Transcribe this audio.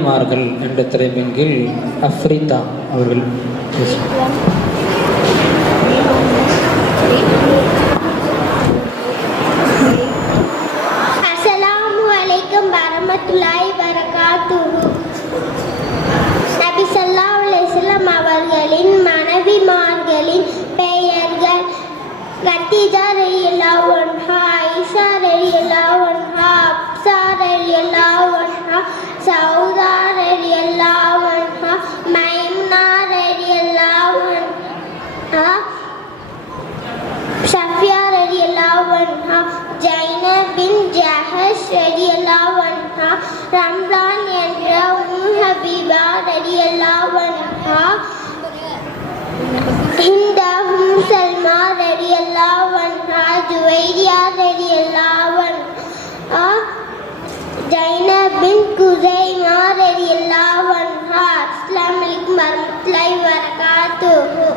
மார்கள் என்ற திரைப்பின் கீழ் அஃப்ரிதா அவர்கள் அவர்களின் மனைவிமார்களின் பெயர்கள் கத்திஜா அன்ஹா ஷஃபியா ரலியல்லாஹு அன்ஹா ஜைனப் பின் ஜஹஷ் ரலியல்லாஹு அன்ஹா ரம்லான் என்ற உம் ஹபீபா ரலியல்லாஹு அன்ஹா ஹிந்தா உம் சல்மா ரலியல்லாஹு அன்ஹா ஜுவைரியா ரலியல்லாஹு அன்ஹா ஜைனப் பின் குசைமா ரலியல்லாஹு அன்ஹா அஸ்ஸலாமு அலைக்கும் வரஹ்மத்துல்லாஹி வபரகாத்துஹு